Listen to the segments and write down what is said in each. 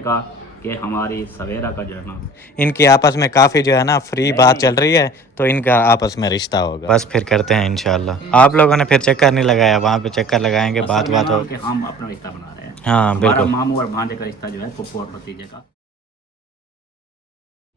का कि हमारी सवेरा का जो है ना, इनकी आपस में काफ़ी जो है ना फ्री बात चल रही है, तो इनका आपस में रिश्ता होगा। बस फिर करते हैं इंशाल्लाह। आप लोगों ने फिर चक्कर नहीं लगाया, वहाँ पे चक्कर लगाएंगे, बात असल में बात ना हो। कि हम अपना रिश्ता बना रहे हैं। हाँ हमारा बिल्कुल। मामू और भांजे का रिश्ता जो है फुप्पू और भतीजे का।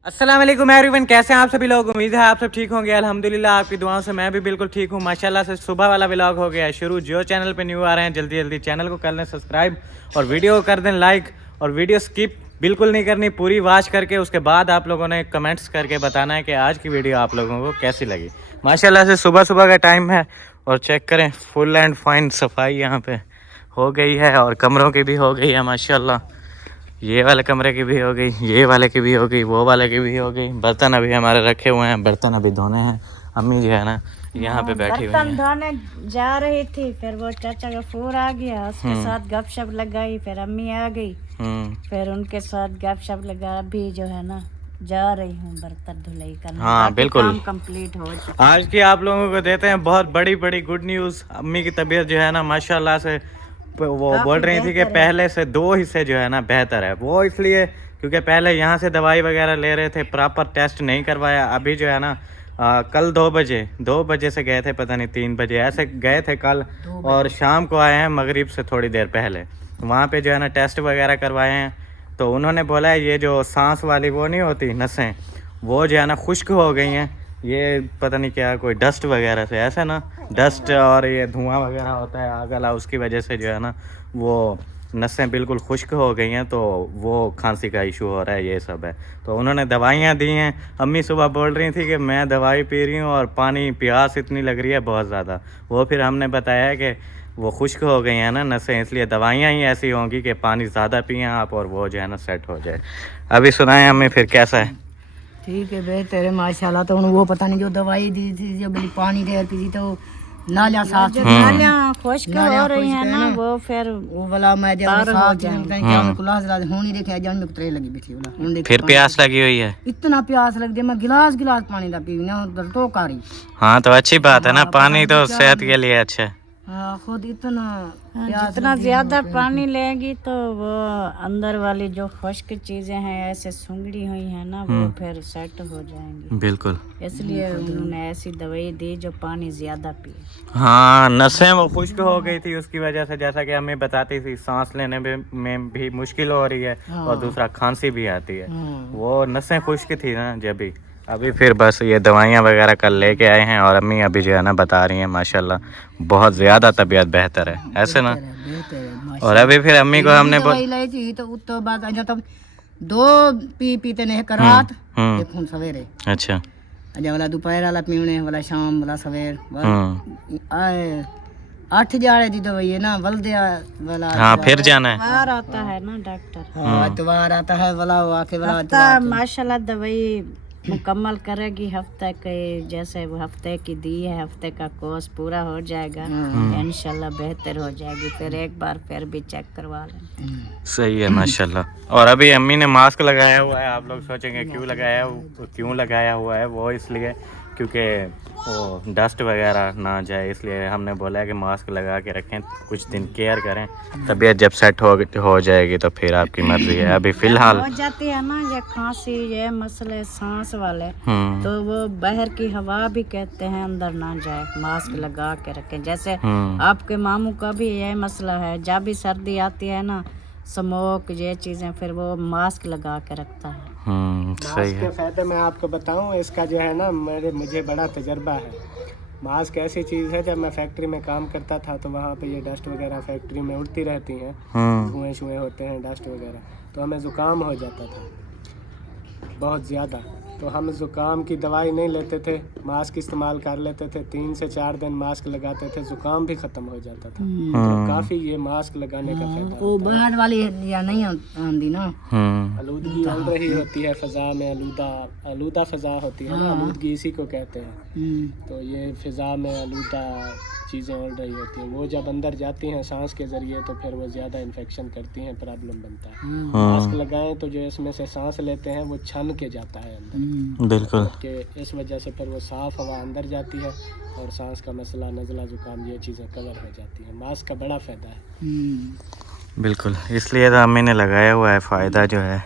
अस्सलाम वालेकुम एवरीवन, कैसे हैं आप सभी लोग। उम्मीद है आप सब ठीक होंगे। अल्हम्दुलिल्लाह आपकी दुआओं से मैं भी बिल्कुल ठीक हूँ। माशाल्लाह से सुबह वाला व्लॉग हो गया है शुरू। जो चैनल पे न्यू आ रहे हैं जल्दी जल्दी चैनल को कर लें सब्सक्राइब और वीडियो को कर दें लाइक, और वीडियो स्किप बिल्कुल नहीं करनी, पूरी वॉच करके उसके बाद आप लोगों ने कमेंट्स करके बताना है कि आज की वीडियो आप लोगों को कैसी लगी। माशाल्लाह से सुबह सुबह का टाइम है और चेक करें फुल एंड फाइन सफाई यहाँ पे हो गई है और कमरों की भी हो गई है माशाल्लाह। ये वाले कमरे की भी हो गई, ये वाले की भी हो गई, वो वाले की भी हो गई। बर्तन अभी हमारे रखे हुए हैं, बर्तन अभी धोने हैं। अम्मी जो है ना यहाँ पे बैठी हुई बर्तन हैं। धोने जा रही थी, फिर वो चाचा का फोन आ गया, उसके साथ गपशप लगाई, फिर अम्मी आ गई, फिर उनके साथ गपशप लगा। अभी जो है ना जा रही हूँ बर्तन धुलाई करने। हाँ बिल्कुल, काम कंप्लीट हो चुका। आज की आप लोगों को देते हैं बहुत बड़ी बड़ी गुड न्यूज़। अम्मी की तबीयत जो है ना माशाल्लाह से वो बोल रही थी कि पहले से 2 हिस्से जो है ना बेहतर है। वो इसलिए क्योंकि पहले यहाँ से दवाई वगैरह ले रहे थे, प्रॉपर टेस्ट नहीं करवाया। अभी जो है ना कल 2 बजे से गए थे, पता नहीं 3 बजे ऐसे गए थे कल, और शाम को आए हैं मगरिब से थोड़ी देर पहले। वहाँ पे जो है ना टेस्ट वगैरह करवाए हैं, तो उन्होंने बोला है ये जो सांस वाली वो नहीं होती नसें, वो जो है ना खुश्क हो गई हैं। ये पता नहीं क्या कोई डस्ट वगैरह से, ऐसा ना डस्ट और ये धुआं वगैरह होता है आग वाला, उसकी वजह से जो है ना वो नसें बिल्कुल खुश्क हो गई हैं, तो वो खांसी का इशू हो रहा है, ये सब है। तो उन्होंने दवाइयाँ दी हैं। अम्मी सुबह बोल रही थी कि मैं दवाई पी रही हूँ और पानी प्यास इतनी लग रही है बहुत ज़्यादा। वो फिर हमने बताया कि वो खुश्क हो गई हैं ना नसें, इसलिए दवाइयाँ ही ऐसी होंगी कि पानी ज़्यादा पिएँ आप और वो जो है ना सेट हो जाए। अभी सुनाएं हमें फिर कैसा है। ठीक है बेहतर है माशाल्लाह। तो वो पता नहीं जो दवाई दी थी, जो बड़ी पानी दे पी थी, तो नालियाँ साफ नालियाँ खुश्क हो रही है ना, वो फिर वो वाला मैं जब साफ क्या मैं क्लास होनी देखा जान में कुतरे लगी बैठी वाला फिर प्यास लगी हुई है, इतना प्यास लग गया, मैं गिलास गिलास पानी दा पी ना तो कारी। हाँ तो अच्छी बात है ना, पानी तो सेहत के लिए अच्छा है। हाँ खुद इतना जितना ज्यादा पानी लेगी तो वो अंदर वाली जो खुश्क चीजें हैं ऐसे सुंगड़ी हुई है ना, वो फिर सेट हो जाएंगी। बिल्कुल, इसलिए उन्होंने ऐसी दवाई दी जो पानी ज्यादा पिए। हाँ नसें वो खुश्क हो गई थी, उसकी वजह से जैसा कि हमें बताती थी सांस लेने में भी मुश्किल हो रही है, और दूसरा खांसी भी आती है। वो नसें खुश्क थी ना जब भी। अभी फिर बस ये दवाइयाँ वगैरह कल लेके आए हैं, और अम्मी अभी जो है ना बता रही हैं माशाल्लाह बहुत ज़्यादा तबीयत बेहतर है, ऐसे ना। और अभी फिर अम्मी को हमने लाई तो उस तो बाद तब 2 पीते ने एक रात एक खून सवेरे। अच्छा, अजा वाला दोपहर वाला पीने वाला शाम वाला सवेर आए 8 जाड़े दी दवाई है ना बल्दे वाला। हाँ फिर जाना है, बाहर आता है ना डॉक्टर। हाँ इतवार आता है वाला वो आके वाला माशाल्लाह दवाई मुकम्मल करेगी हफ्ते के, जैसे वो हफ्ते की दी है, हफ्ते का कोर्स पूरा हो जाएगा, इंशाल्लाह बेहतर हो जाएगी। फिर एक बार फिर भी चेक करवा लें। सही है माशाल्लाह। और अभी अम्मी ने मास्क लगाया हुआ है। आप लोग सोचेंगे क्यों लगाया हुआ है, वो इसलिए क्योंकि वो डस्ट वगैरह ना जाए, इसलिए हमने बोला है कि मास्क लगा के रखें, कुछ दिन केयर करें, तबीयत जब सेट हो जाएगी तो फिर आपकी मर्जी है। अभी फिलहाल हो जाती है ना ये खांसी, ये मसले सांस वाले, तो वो बाहर की हवा भी कहते हैं अंदर ना जाए, मास्क लगा के रखें। जैसे आपके मामू का भी यह मसला है, जब भी सर्दी आती है ना, स्मोक ये चीज़ें, फिर वो मास्क लगा के रखता है। सही है। के फायदे मैं आपको बताऊं, इसका जो है ना मुझे बड़ा तजर्बा है। मास्क ऐसी चीज़ है, जब मैं फैक्ट्री में काम करता था तो वहाँ पे ये डस्ट वगैरह फैक्ट्री में उड़ती रहती हैं, धुएं शुएं होते हैं डस्ट वगैरह, तो हमें ज़ुकाम हो जाता था बहुत ज़्यादा। तो हम ज़ुकाम की दवाई नहीं लेते थे, मास्क इस्तेमाल कर लेते थे। 3 से 4 दिन मास्क लगाते थे, ज़ुकाम भी ख़त्म हो जाता था। तो काफ़ी ये मास्क लगाने का फायदा वो बाहर वाली या नहीं आंदी ना, आलूदगी उड़ रही होती है फ़ज़ा में, आलूदा फ़ज़ा होती है ना, आलूदगी इसी को कहते हैं। तो ये फ़ज़ा में आलूदा चीज़ें उड़ रही होती हैं, वो जब अंदर जाती हैं सांस के ज़रिए तो फिर वो ज़्यादा इन्फेक्शन करती हैं, प्रॉब्लम बनता है। मास्क लगाएं तो जो इसमें से सांस लेते हैं वो छन के जाता है अंदर, बिल्कुल, कि इस वजह से फिर वो साफ़ हवा अंदर जाती है और सांस का मसला, नज़ला, ज़ुकाम, ये चीज़ें कवर हो जाती हैं। मास्क का बड़ा फ़ायदा है। बिल्कुल, इसलिए तो अम्मी ने लगाया हुआ है, फ़ायदा जो है।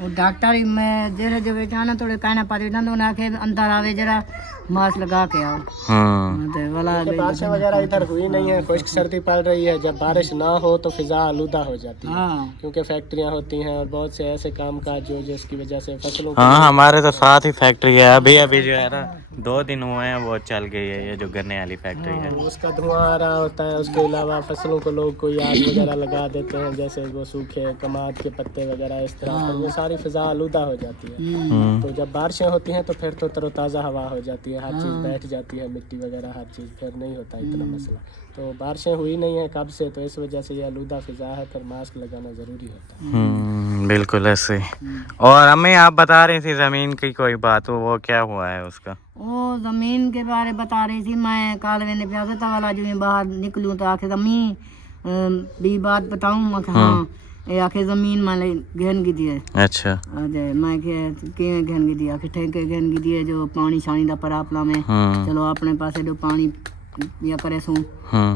वो डॉक्टर में जरा जब जाना थोड़े कहना पड़े ना तो उन्हें आखे अंदर आवे जरा मास्क लगा के आओ। तो वाला बारिशें वगैरह इधर हुई नहीं है, खुश्क सर्दी पड़ रही है। जब बारिश ना हो तो फिजा आलूदा हो जाती है, क्योंकि फैक्ट्रियां होती हैं और बहुत से ऐसे काम काज जो जिसकी वजह से फसलों हाँ, हमारे तो साथ ही फैक्ट्री है। अभी अभी जो है ना 2 दिन हुए हैं वो चल गई है, ये जो गन्ने वाली फैक्ट्री है। उसका धुआं आ रहा होता है। उसके अलावा फसलों को लोग कोई आग वगैरह लगा देते हैं, जैसे वो सूखे कमाद के पत्ते वगैरह इस तरह पर, वो सारी फिजा आलूदा हो जाती है। तो जब बारिशें होती हैं तो फिर तो तरोताज़ा हवा हो जाती है, हर चीज़ बैठ जाती है, मिट्टी वगैरह हर चीज़, फिर नहीं होता इतना मसला। तो बारिशें हुई नहीं है कब से, तो इस वजह से ये आलूदा फिजा है, फिर मास्क लगाना ज़रूरी होता है। बिल्कुल ऐसे। और अम्मी आप बता रही थी ज़मीन की कोई बात, वो क्या हुआ है उसका? वो ज़मीन के बारे बता रही थी। मैं कालवे ने प्यासा वाला जो मैं बाहर निकलूँ तो आखे ज़मीन भी बात बताऊँ। मैं हाँ ये आखे ज़मीन मैंने घेन की दी है। अच्छा। अजय मैं के घेन की दी, आखे ठेके घेन की दी है जो पानी छानी दा परापला में। चलो अपने पासे जो पानी या करे सूं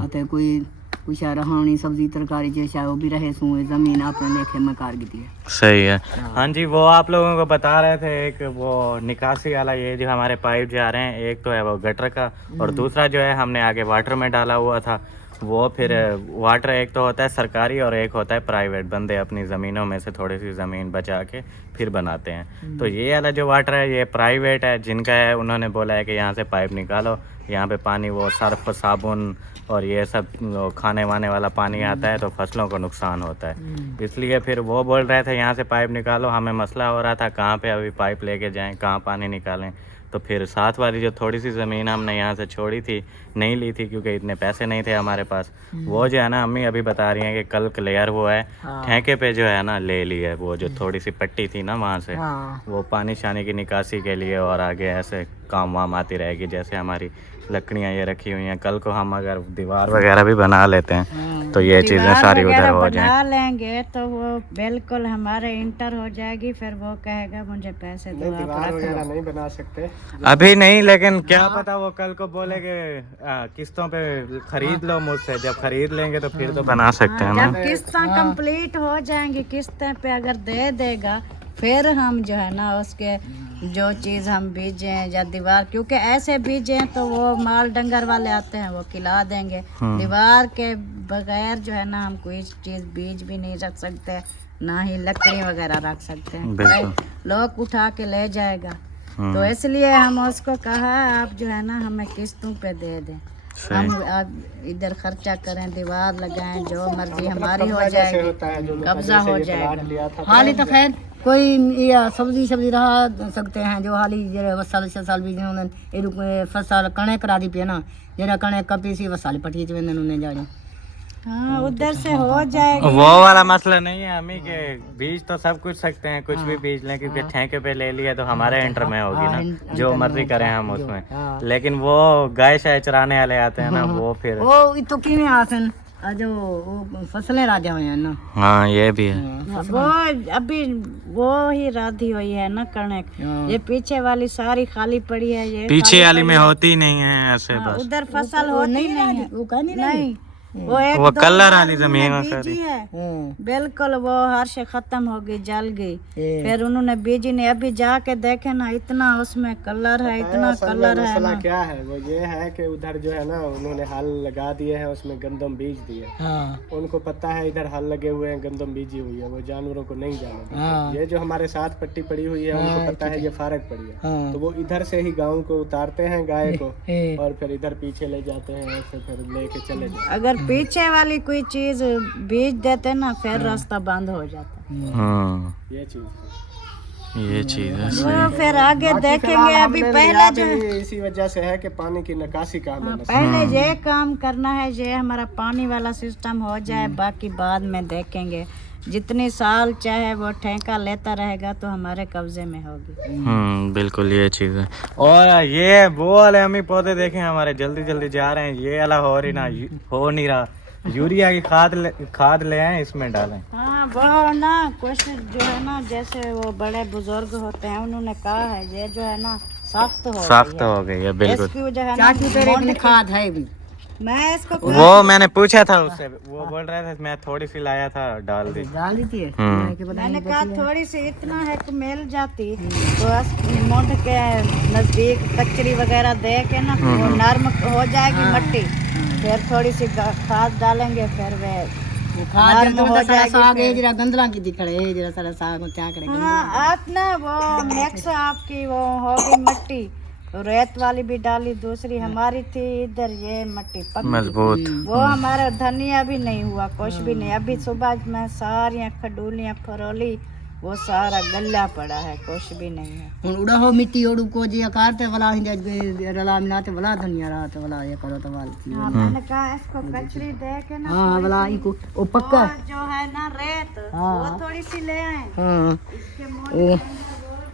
अते कोई कुछ रहानी सब्जी तरकारी जैसा वो भी रहे सूं, ज़मीन आपने लेके मैं कार की दी है। सही है। हाँ जी, वो आप लोगों को बता रहे थे एक वो निकासी वाला, ये जो हमारे पाइप जा रहे हैं, एक तो है वो गटर का और दूसरा जो है हमने आगे वाटर में डाला हुआ था। वो फिर वाटर एक तो होता है सरकारी और एक होता है प्राइवेट, बंदे अपनी ज़मीनों में से थोड़ी सी ज़मीन बचा के फिर बनाते हैं। तो ये वाला जो वाटर है ये प्राइवेट है, जिनका है उन्होंने बोला है कि यहाँ से पाइप निकालो, यहाँ पे पानी वो सर्फ साबुन और ये सब खाने वाने वाला पानी आता है तो फसलों को नुकसान होता है। इसलिए फिर वो बोल रहे थे यहाँ से पाइप निकालो। हमें मसला हो रहा था कहाँ पे अभी पाइप लेके जाएं, कहाँ पानी निकालें। तो फिर साथ वाली जो थोड़ी सी ज़मीन हमने यहाँ से छोड़ी थी, नहीं ली थी क्योंकि इतने पैसे नहीं थे हमारे पास, वो जो है ना अम्मी अभी बता रही हैं कि कल क्लियर हुआ है, ठेके पे जो है ना ले ली है। वो जो थोड़ी सी पट्टी थी ना वहाँ से, वो पानी शानी की निकासी के लिए और आगे ऐसे काम वाम आती रहेगी। जैसे हमारी लकड़ियाँ ये रखी हुई हैं, कल को हम अगर दीवार वगैरह भी बना लेते हैं तो ये चीज़ें सारी उधर हो जाएं। बना लेंगे तो वो बिल्कुल हमारे इंटर हो जाएगी, फिर वो कहेगा मुझे पैसे दो। दीवार वगैरह नहीं बना सकते अभी नहीं, लेकिन क्या पता वो कल को बोले कि किस्तों पे खरीद लो मुझसे। जब खरीद लेंगे तो फिर तो बना सकते हैं ना। जब किस्तें कंप्लीट हो जाएंगी, किस्तें पे अगर दे देगा फिर हम जो है ना उसके जो चीज़ हम बीजें या दीवार, क्योंकि ऐसे बीजें तो वो माल डंगर वाले आते हैं वो खिला देंगे। दीवार के बगैर जो है ना हम कोई चीज़ बीज भी नहीं रख सकते, ना ही लकड़ी वगैरह रख सकते हैं, लोग उठा के ले जाएगा। तो इसलिए हम उसको कहा आप जो है ना हमें किस्तों पे दे दें, हम इधर खर्चा करें, दीवार लगाएं, जो मर्जी हमारी हो जाएगी, कब्जा हो जाएगा। हाल ही तो खैर कोई या सब्जी रहा सकते हैं जो हाल ही जरा वसाल साल भी उन्होंने फसल कणे करा दी पे ना, जरा कणे कपी सी वसाल पटी च उन्हें जाड़ी। हाँ उधर से हो जाएगा। वो वाला मसला नहीं है हमें के बीज तो सब कुछ सकते हैं, कुछ भी बीज लें, क्योंकि ठेके पे ले लिया तो हमारे इंटर में होगी ना, जो मर्जी करें हम उसमें। लेकिन वो गाय शाय चराने वाले आते हैं ना, वो फिर वो तो किने आसन जो वो फसलें राजा हुए हैं ना। हाँ ये भी है। वो अभी वो ही राधी हुई है ना कणक, ये पीछे वाली सारी खाली पड़ी है, ये पीछे वाली में होती नहीं है ऐसे बस। उधर फसल होती नहीं है, वो कह नहीं वो एक वो दो कलर वाली जमीन बीजी है बिल्कुल, वो हर से खत्म हो गई, जल गई। फिर उन्होंने बीजी ने अभी जाके देखे ना, इतना उसमें कलर है, इतना कलर है ना। क्या है वो ये है कि उधर जो है ना उन्होंने हल लगा दिए हैं, उसमें गंदम बीज दिए। उनको पता है इधर हल लगे हुए हैं, गंदम बीजी हुई है, वो जानवरों को नहीं जाने देते। ये जो हमारे साथ पट्टी पड़ी हुई है उनको पता है ये फारक पड़ी है, तो वो इधर से ही गाँव को उतारते हैं गाय को और फिर इधर पीछे ले जाते हैं, ऐसे फिर लेके चले जाते। अगर पीछे वाली कोई चीज बीज देते ना फिर रास्ता बंद हो जाता। ये चीज है। वो फिर आगे देखेंगे। अभी पहले जो इसी वजह से है कि पानी की निकासी का पहले ये काम करना है, ये हमारा पानी वाला सिस्टम हो जाए, बाकी बाद में देखेंगे। जितने साल चाहे वो ठेका लेता रहेगा तो हमारे कब्जे में होगी। बिल्कुल ये चीज़ है। और ये वो वाले हम ही पौधे देखें हमारे जल्दी जल्दी जा रहे हैं, ये वाला हो नहीं रहा। यूरिया की खाद ले आए इसमें डालें। हाँ वो ना कुछ जो है ना जैसे वो बड़े बुजुर्ग होते हैं उन्होंने कहा है ये जो है ना सख्त हो गई है। बिल्कुल इसकी जो है ना खाद है भी मैं इसको वो मैंने पूछा था उससे, वो बोल रहे थे मैं थोड़ी सी लाया था डाल दी। डाल दी थी मैंने कहा थोड़ी सी इतना है कि मिल जाती तो मुंड के नजदीक कचरी वगैरह दे के ना वो नरम हो जाएगी मट्टी, फिर थोड़ी सी खाद डालेंगे फिर वे खाद हो जाएगी। साग है जरा गंदला की दिखड़े है जरा सारा साग क्या करेंगे। हाँ आप ना वो मिक्स आपकी वो होगी मट्टी, रेत वाली भी डाली, दूसरी हमारी थी इधर ये मट्टी पक्की मजबूत। वो हमारा धनिया भी नहीं हुआ, कुछ भी नहीं। अभी सुबह मैं सारियां खडूलियां फरोली, वो सारा गल्ला पड़ा है, कुछ भी नहीं है। हुन उड़ा हो मिट्टी ओडू को जी आकार ते वाला हिंदे रला मिलाते वाला धनिया रात वाला ये करो तो वाल। हाँ मैंने कहा इसको कचरी दे के ना हां वाला इनको ओ पक्का और जो है ना रेत वो थोड़ी सी ले आए, हां इसके मोटे वो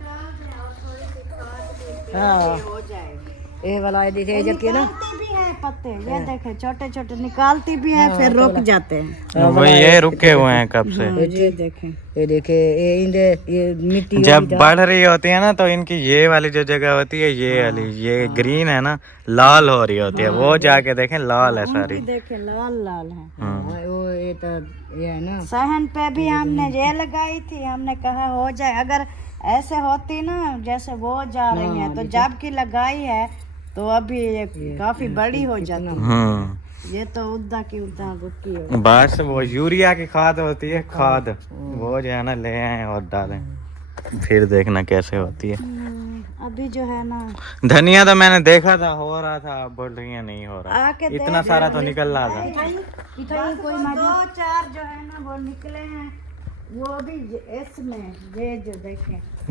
डाल दें और थोड़ी सी खाद हां हो जाएगी। ये वाला ये देखे जके ना निकालती भी है पत्ते, ये देखे छोटे छोटे निकालती भी है फिर रुक जाते हैं। वो ये रुके हुए हैं कब से। ये देखें ये देखे ये इंदे ये मिट्टी जब बढ़ रही होती है ना तो इनकी ये वाली जो जगह होती है ये वाली ये ग्रीन है ना लाल हो रही होती है, वो जाके देखें लाल है सारी। देखे लाल लाल है। वो ये तो ये है ना सहन पे भी हमने ये लगाई थी, हमने कहा हो जाए, अगर ऐसे होती ना जैसे वो जा रही है तो जब की लगाई है तो अभी ये काफी बड़ी हो जाती। ये तो उद्दा की उद्दा रुकी हो। बस वो यूरिया की खाद होती है, खाद वो जो है ना ले आए और डालें, फिर देखना कैसे होती है। अभी जो है ना धनिया तो मैंने देखा था हो रहा था, आप बोल रही है नहीं हो रहा, आके इतना सारा तो निकल रहा था। कोई दो चार जो है ना वो निकले हैं, वो भी इसमें ये जो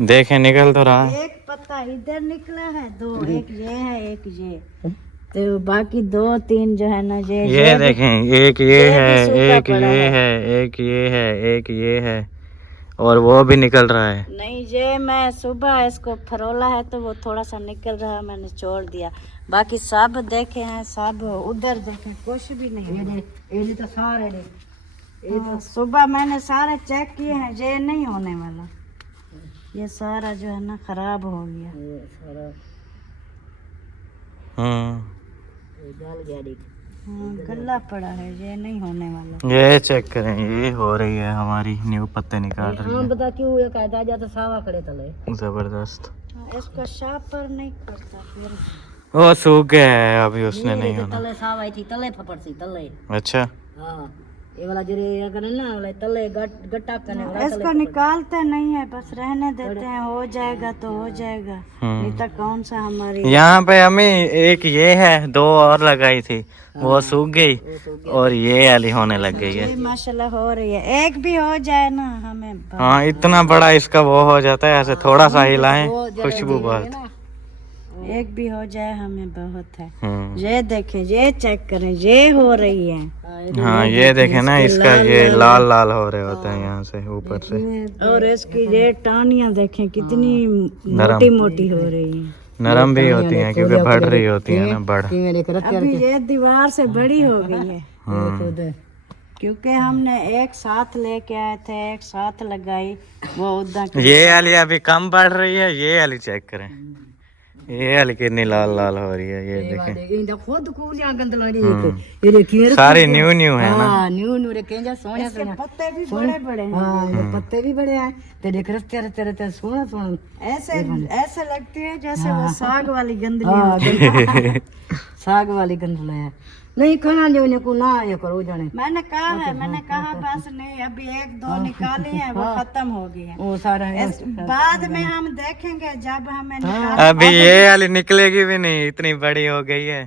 देखें निकल तो रहा है। एक पत्ता इधर निकला है, दो एक ये है एक ये, तो बाकी दो तीन जो है ना ये देखें एक ये है एक ये है एक ये है एक ये है और वो भी निकल रहा है। नहीं ये मैं सुबह इसको फरोला है तो वो थोड़ा सा निकल रहा है, मैंने छोड़ दिया, बाकी सब देखे हैं, सब उधर देखे कुछ भी नहीं। ये तो सारे हाँ, सुबह मैंने सारे चेक किए हैं, ये नहीं होने वाला, ये सारा जो है ना खराब हो गया। हाँ, गला पड़ा है, ये नहीं होने वाला। ये चेक करें, ये हो रही है हमारी न्यू पत्ते निकाल रही है। बता क्यों ये कायदा जा तो सावा खड़े तले जबरदस्त। हाँ, इसका शाप पर नहीं करता फिर वो सूख गया है अभी, उसने नहीं होना। तले सावा आई थी तले फपड़ सी तले। अच्छा हां ये वाला जरे ये करे ना वाला तले गट्टा करने इसको निकालते नहीं है, बस रहने देते हैं, हो जाएगा तो हो जाएगा, नहीं तो कौन सा हमारी। यहाँ पे हमें एक ये है, दो और लगाई थी वो सूख गई और ये वाली होने लग गई है। माशाल्लाह हो रही है, एक भी हो जाए ना हमें हाँ इतना बड़ा इसका वो हो जाता है, ऐसे थोड़ा सा हिलाएं खुशबू बहुत, एक भी हो जाए हमें बहुत है। ये देखें, ये चेक करें, ये हो रही है। हाँ ये देखें ना, इसका ये लाल लाल हो रहे होते हैं यहाँ से ऊपर से, और इसकी ये टानियां देखें कितनी मोटी मोटी हो रही हैं, नरम भी होती हैं क्योंकि बढ़ रही होती है ना बढ़। अभी ये दीवार से बड़ी हो गई है क्योंकि हमने एक साथ लेके आए थे, एक साथ लगाई, वो उदा ये वाली अभी कम बढ़ रही है, ये वाली चेक करें, ये वाली कितनी लाल लाल हो रही है, ये देखें इंदा खुद कूलियां गंदला ये देखिए सारी न्यू न्यू है ना। हां न्यू न्यू रे केंजा सोया सोया पत्ते भी बड़े बड़े हैं। हां ये पत्ते भी बड़े हैं ते देख रस्ते तेरे सोना सोना ऐसे ऐसे लगती है जैसे वो साग वाली गंदली। साग वाली गंदला है, नहीं खाना जो ने को ना ये करो जाने। मैंने कहा बस नहीं, अभी एक दो निकाली है वो खत्म हो गई है, वो सारा बाद में हम देखेंगे जब हमें अभी ये वाली निकलेगी भी नहीं, इतनी बड़ी हो गई है।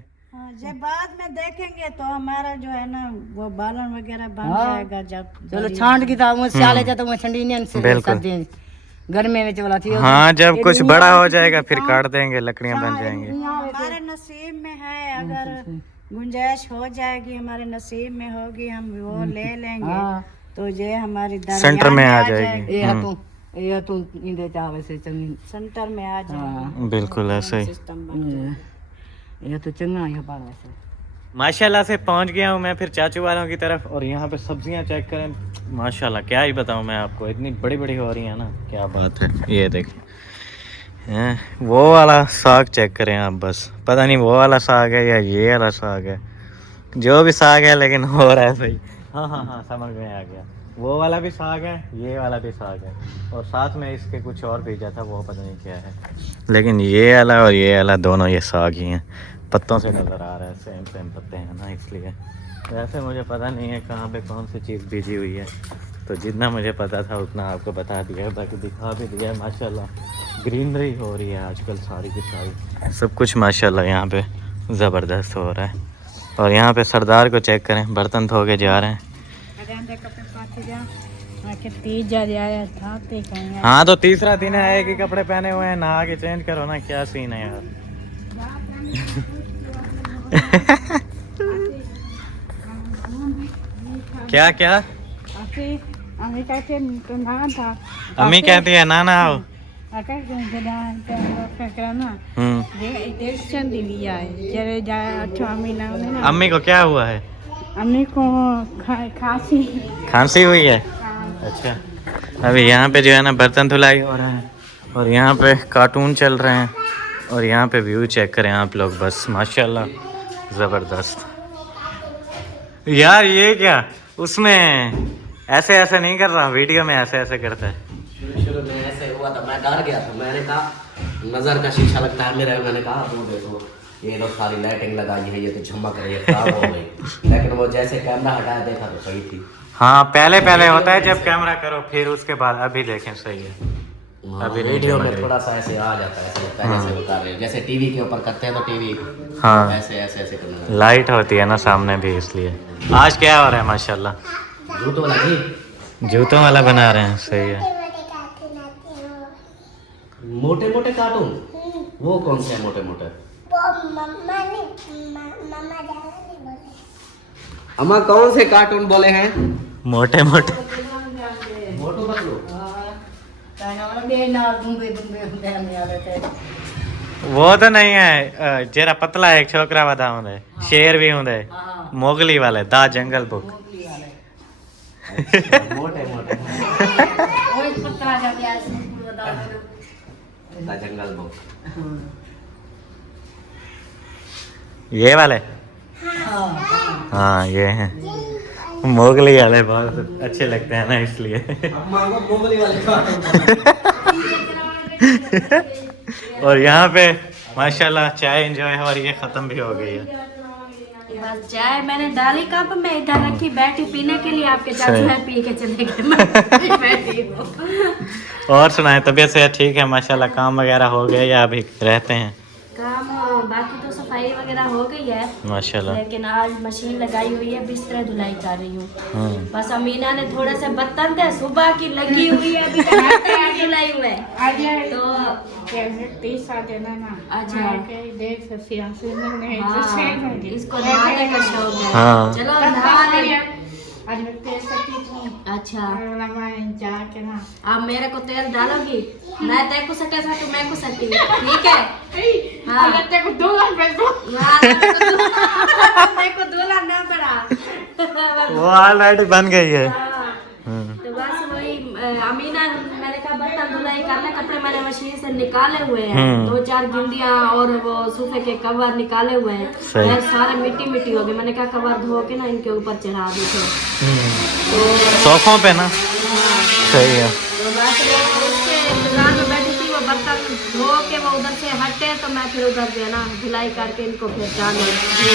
जब बाद में देखेंगे तो हमारा जो है ना वो बालन वगैरह बन जाएगा। जब चलो छांट की था वो सियाले जा तो वो ठंडी नहीं से सर्दी गर्मी में चला थी। हाँ जब कुछ बड़ा हो जाएगा फिर काट देंगे, लकड़ियां बन जाएंगी। हमारे नसीब में है, अगर गुंजाइश हो जाएगी हमारे नसीब में होगी, हम वो ले लेंगे तो ये हमारी सेंटर में आ जाएगी। ये तो इंदे चावे से चंगी सेंटर में आ जाएगी, बिल्कुल ऐसे ही। ये तो चंगा है बाड़ा से। माशाल्लाह से पहुंच गया हूँ मैं फिर चाचू वालों की तरफ, और यहाँ पे सब्जियाँ चेक करें, माशाल्लाह क्या ही बताऊँ मैं आपको, इतनी बड़ी बड़ी हो रही है ना, क्या बात है। ये देखें वो वाला साग चेक करें आप, बस पता नहीं वो वाला साग है या ये वाला साग है, जो भी साग है लेकिन हो रहा है सही। हाँ हाँ हाँ समझ में आ गया, वो वाला भी साग है, ये वाला भी साग है, और साथ में इसके कुछ और भेजा था, वो पता नहीं क्या है, लेकिन ये वाला और ये वाला दोनों ये साग ही हैं। पत्तों से नज़र आ रहा है, सेम सेम पत्ते हैं ना, इसलिए। वैसे मुझे पता नहीं है कहाँ पे कौन सी चीज़ बीजी हुई है, तो जितना मुझे पता था उतना आपको बता दिया है, बाकी दिखा भी दिया है। माशाल्लाह ग्रीनरी हो रही है आजकल सारी की सारी, सब कुछ माशाल्लाह यहाँ पे ज़बरदस्त हो रहा है। और यहाँ पे सरदार को चेक करें, बर्तन धो के जा रहे हैं। हाँ तो तीसरा दिन है, एक ही कपड़े पहने हुए हैं, नहा के चेंज करो ना, क्या सीन है यार। क्या क्या अम्मी कहती है ना आओ। अम्मी को क्या हुआ है? अम्मी को खांसी हुई है। अच्छा, अभी यहाँ पे जो है ना बर्तन धुलाई हो रहा है, और यहाँ पे कार्टून चल रहे हैं, और यहाँ पे व्यू चेक करें आप लोग, बस माशाल्लाह ज़बरदस्त। यार ये क्या, उसमें ऐसे ऐसे नहीं कर रहा, वीडियो में ऐसे ऐसे करता है। शुरू में ऐसे हुआ था, मैं डर गया था, मैंने कहा नज़र का शीशा लगता है मेरे, मैंने कहा तुम देखो ये लोग सारी लाइटिंग लगाई है, ये तो झमक रही है, खराब हो गई। लेकिन वो जैसे कैमरा हटाया देखा तो सही थी। हाँ पहले पहले होता है जब कैमरा करो, फिर उसके बाद अभी देखें सही है। अभी वीडियो में थोड़ा सा ऐसे आ जाता है, ऐसे लगता है जैसे वो कर रहे हैं, जैसे टीवी के ऊपर करते हैं तो टीवी हाँ ऐसे ऐसे ऐसे करना, लाइट होती है ना सामने भी, इसलिए। आज क्या हो रहा है माशाल्लाह? जूतों वाला जी, जूतों वाला बना रहे हैं, सही है। मोटे मोटे कार्टून, वो कौन से मोटे मोटे? अम्मा कौन से कार्टून बोले हैं? मोटे मोटे मोटू पतलू। वो तो नहीं है, जरा पतला एक छोकरा बता होंगे, शेर भी होंगे, मोगली वाले दा जंगल बुक। मोटे मोटे जंगल बुक, ये वाले हाँ ये हैं मोगली वाले, बहुत अच्छे लगते हैं ना, इसलिए। अम्मा को मोगली वाले कार्टून। और यहाँ पे माशाल्लाह चाय एंजॉय है, और ये ख़त्म भी हो गई है। बस चाय मैंने डाली कप में, इधर रखी, बैठी पीने के लिए, आपके चाचू है पी के चले गए, मैं बैठी हूँ। और सुनाए, तबीयत से ठीक है माशाल्लाह? काम वगैरह हो गया या अभी रहते हैं? काम बाकी तो सफाई वगैरह हो गई है माशाल्लाह, लेकिन आज मशीन लगाई हुई है, बिस्तर धुलाई कर रही हूँ। बस अमीना ने थोड़ा सा बर्तन थे, सुबह की लगी हुई है, अभी तक धुलाई हुआ है, तो देना ना। अच्छा हाँ, इसको नहाने का शौक है। हाँ। चलो नहा ले। अच्छा आप मेरे को तेल डालोगी, मैं तेरे को सटा सा, मैं को सटी, ठीक है? हाँ मेरे को दूल्हा ना पड़ा, वो ऑलरेडी बन गई है। तो बस वही अमीना, मैंने कहा बर्तन धुलाई करना, कपड़े मैंने मशीन से निकाले हुए हैं, 2-4 गिंदियाँ और वो सोफे के कवर निकाले हुए हैं, यार सारे मिट्टी मिट्टी हो गए, मैंने कहा कवर धो के ना इनके ऊपर चढ़ा दी थे, सोफों पे ना, सही है। तो बस वो उसके इंतजार में बैठी थी, वो बर्तन धो के वो उधर से हटे, तो मैं फिर उधर जो है ना धुलाई करके इनको फिर डाल।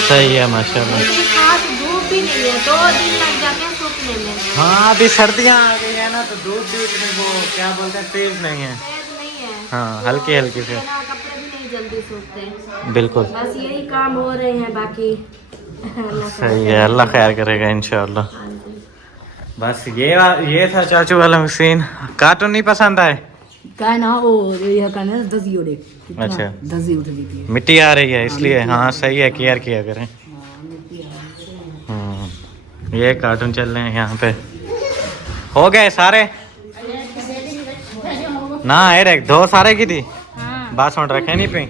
सही है माशाल्लाह। खास धूप भी नहीं है, 2 दिन लग जाते हैं सूखने में। हाँ अभी सर्दियाँ आ गई है ना, तो धूप भी इतनी वो क्या बोलते हैं, तेज नहीं है। तेज नहीं है, हाँ हल्की हल्की से, ना कपड़े भी नहीं जल्दी सूखते। बिल्कुल बस यही काम हो रहे हैं, बाकी सही है, अल्लाह खैर करेगा इंशाल्लाह। बस ये था चाचू वाला मशीन। कार्टून नहीं पसंद आए? ना वो ये कहने दसी उड़े, अच्छा दसी उठ रही थी, मिट्टी आ रही है इसलिए, हाँ सही है, केयर किया करें। ये कार्टून चल रहे हैं यहाँ पे, हो गए सारे ना, एक 2 सारे की थी, बासमत रखे नहीं पे,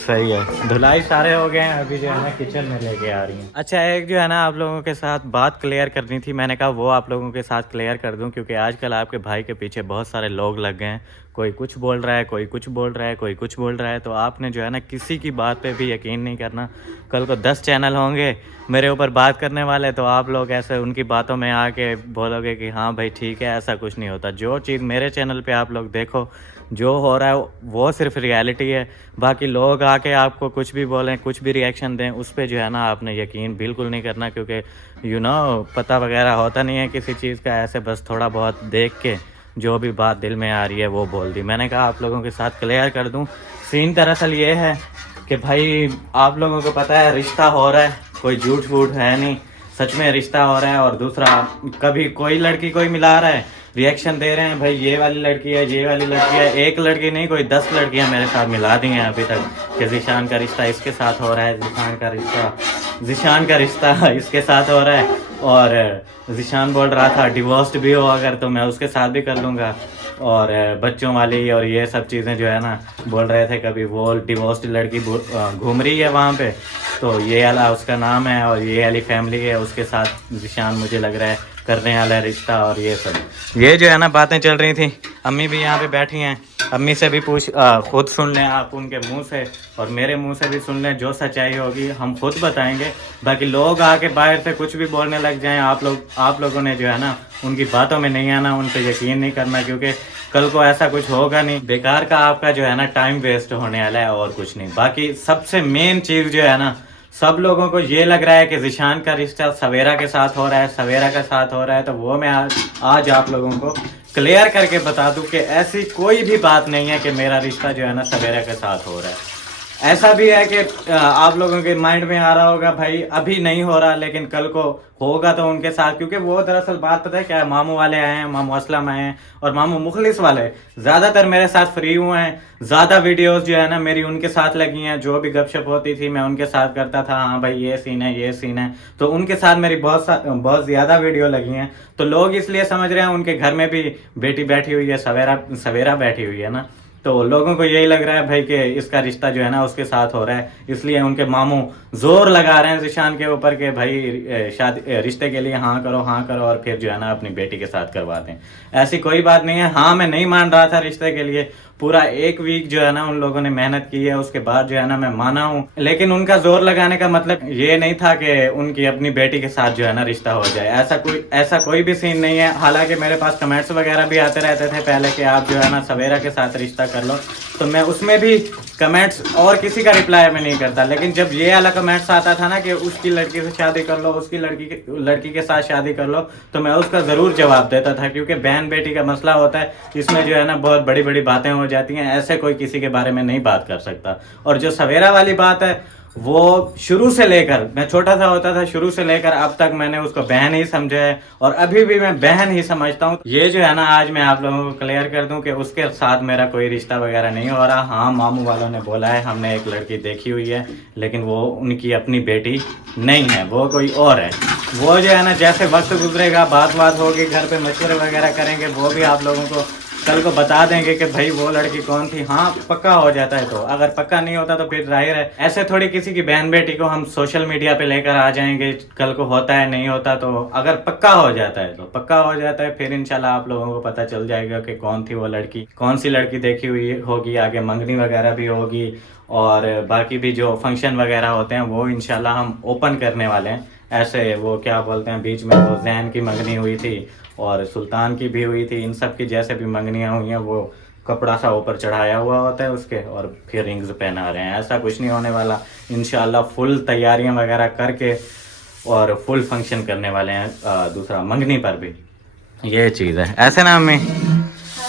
सही है। धुलाई सारे हो गए हैं, अभी जो है ना किचन में लेके आ रही हैं। अच्छा एक जो है ना आप लोगों के साथ बात क्लियर करनी थी, मैंने कहा वो आप लोगों के साथ क्लियर कर दूं, क्योंकि आजकल आपके भाई के पीछे बहुत सारे लोग लग गए हैं, कोई कुछ बोल रहा है, कोई कुछ बोल रहा है, कोई कुछ बोल रहा है। तो आपने जो है ना किसी की बात पे भी यकीन नहीं करना। कल को 10 चैनल होंगे मेरे ऊपर बात करने वाले, तो आप लोग ऐसे उनकी बातों में आके बोलोगे कि हाँ भाई ठीक है, ऐसा कुछ नहीं होता। जो चीज़ मेरे चैनल पे आप लोग देखो, जो हो रहा है वो सिर्फ रियलिटी है। बाकी लोग आके आपको कुछ भी बोलें, कुछ भी रिएक्शन दें, उस पर जो है ना आपने यकीन बिल्कुल नहीं करना, क्योंकि पता वगैरह होता नहीं है किसी चीज़ का। ऐसे बस थोड़ा बहुत देख के जो भी बात दिल में आ रही है वो बोल दी। मैंने कहा आप लोगों के साथ क्लियर कर दूं। सीन दरअसल ये है कि भाई आप लोगों को पता है रिश्ता हो रहा है, कोई झूठ फूट है नहीं, सच में रिश्ता हो रहा है। और दूसरा, कभी कोई लड़की कोई मिला रहा है, रिएक्शन दे रहे हैं भाई ये वाली लड़की है, ये वाली लड़की है। एक लड़की नहीं, कोई 10 लड़कियां मेरे साथ मिला दी हैं अभी तक कि ज़ीशान का रिश्ता इसके साथ हो रहा है, ज़ीशान का रिश्ता इसके साथ हो रहा है। और ज़ीशान बोल रहा था डिवोर्स्ड भी हो अगर तो मैं उसके साथ भी कर लूँगा। और बच्चों वाली और ये सब चीज़ें जो है ना बोल रहे थे। कभी वो डिवोर्स्ड लड़की घूम रही है वहाँ पे, तो ये वाला उसका नाम है और ये वाली फैमिली है, उसके साथ ज़ीशान मुझे लग रहा है करने वाला है रिश्ता। और ये सब ये जो है ना बातें चल रही थी। अम्मी भी यहाँ पे बैठी हैं, अम्मी से भी खुद सुन लें आप उनके मुंह से, और मेरे मुंह से भी सुन लें। जो सच्चाई होगी हम खुद बताएंगे। बाकी लोग आके बाहर से कुछ भी बोलने लग जाएं, आप लोगों ने जो है ना उनकी बातों में नहीं आना, उन पर यकीन नहीं करना, क्योंकि कल को ऐसा कुछ होगा नहीं। बेकार का आपका जो है ना टाइम वेस्ट होने वाला है और कुछ नहीं। बाकी सबसे मेन चीज़ जो है ना, सब लोगों को ये लग रहा है कि ज़ीशान का रिश्ता सवेरा के साथ हो रहा है, सवेरा के साथ हो रहा है। तो वो मैं आज आप लोगों को क्लियर करके बता दूं कि ऐसी कोई भी बात नहीं है कि मेरा रिश्ता जो है ना सवेरा के साथ हो रहा है। ऐसा भी है कि आप लोगों के माइंड में आ रहा होगा भाई अभी नहीं हो रहा, लेकिन कल को होगा तो उनके साथ। क्योंकि वो दरअसल बात पता है क्या है, मामू वाले आए हैं, मामू असलम आए हैं और मामू मुखलिस वाले ज़्यादातर मेरे साथ फ्री हुए हैं। ज़्यादा वीडियोस जो है ना मेरी उनके साथ लगी हैं। जो भी गपशप होती थी मैं उनके साथ करता था, हाँ भाई ये सीन है, ये सीन है। तो उनके साथ मेरी बहुत ज़्यादा वीडियो लगी हैं। तो लोग इसलिए समझ रहे हैं उनके घर में भी बेटी बैठी हुई है, सवेरा बैठी हुई है ना। तो लोगों को यही लग रहा है भाई कि इसका रिश्ता जो है ना उसके साथ हो रहा है, इसलिए उनके मामू जोर लगा रहे हैं ज़ीशान के ऊपर कि भाई शादी रिश्ते के लिए हाँ करो और फिर जो है ना अपनी बेटी के साथ करवा दें। ऐसी कोई बात नहीं है। हाँ मैं नहीं मान रहा था रिश्ते के लिए, पूरा 1 वीक जो है ना उन लोगों ने मेहनत की है, उसके बाद जो है ना मैं माना हूँ। लेकिन उनका जोर लगाने का मतलब ये नहीं था कि उनकी अपनी बेटी के साथ जो है ना रिश्ता हो जाए। ऐसा कोई भी सीन नहीं है। हालांकि मेरे पास कमेंट्स वगैरह भी आते रहते थे पहले कि आप जो है ना सवेरा के साथ रिश्ता कर लो, तो मैं उसमें भी कमेंट्स और किसी का रिप्लाई मैं नहीं करता। लेकिन जब ये वाला कमेंट्स आता था ना कि उसकी लड़की से शादी कर लो, उसकी लड़की के साथ शादी कर लो, तो मैं उसका ज़रूर जवाब देता था। क्योंकि बहन बेटी का मसला होता है, इसमें जो है ना बहुत बड़ी बड़ी बातें हो जाती हैं। ऐसे कोई किसी के बारे में नहीं बात कर सकता। और जो सवेरा वाली बात है वो शुरू से लेकर, मैं छोटा सा होता था शुरू से लेकर अब तक मैंने उसको बहन ही समझा है और अभी भी मैं बहन ही समझता हूँ। ये जो है ना आज मैं आप लोगों को क्लियर कर दूं कि उसके साथ मेरा कोई रिश्ता वगैरह नहीं हो रहा। हाँ मामू वालों ने बोला है, हमने एक लड़की देखी हुई है, लेकिन वो उनकी अपनी बेटी नहीं है, वो कोई और है। वो जो है ना जैसे वक्त गुजरेगा, बात होगी, घर पे मशवरे वगैरह करेंगे, वो भी आप लोगों को कल को बता देंगे कि भाई वो लड़की कौन थी। हाँ पक्का हो जाता है तो, अगर पक्का नहीं होता तो फिर जाहिर है ऐसे थोड़ी किसी की बहन बेटी को हम सोशल मीडिया पे लेकर आ जाएंगे। कल को होता है नहीं होता, तो अगर पक्का हो जाता है तो पक्का हो जाता है। फिर इंशाल्लाह आप लोगों को पता चल जाएगा कि कौन थी वो लड़की, कौन सी लड़की देखी हुई होगी। आगे मंगनी वगैरह भी होगी और बाकी भी जो फंक्शन वगैरह होते हैं वो इंशाल्लाह हम ओपन करने वाले हैं। ऐसे वो क्या बोलते हैं, बीच में वो जैन की मंगनी हुई थी और सुल्तान की भी हुई थी। इन सब की जैसे भी मंगनियाँ हुई हैं वो कपड़ा सा ऊपर चढ़ाया हुआ होता है उसके, और फिर रिंग्स पहना रहे हैं। ऐसा कुछ नहीं होने वाला। इंशाल्लाह फुल तैयारियां वगैरह करके और फुल फंक्शन करने वाले हैं दूसरा मंगनी पर भी। ये चीज़ है ऐसे ना अम्मी।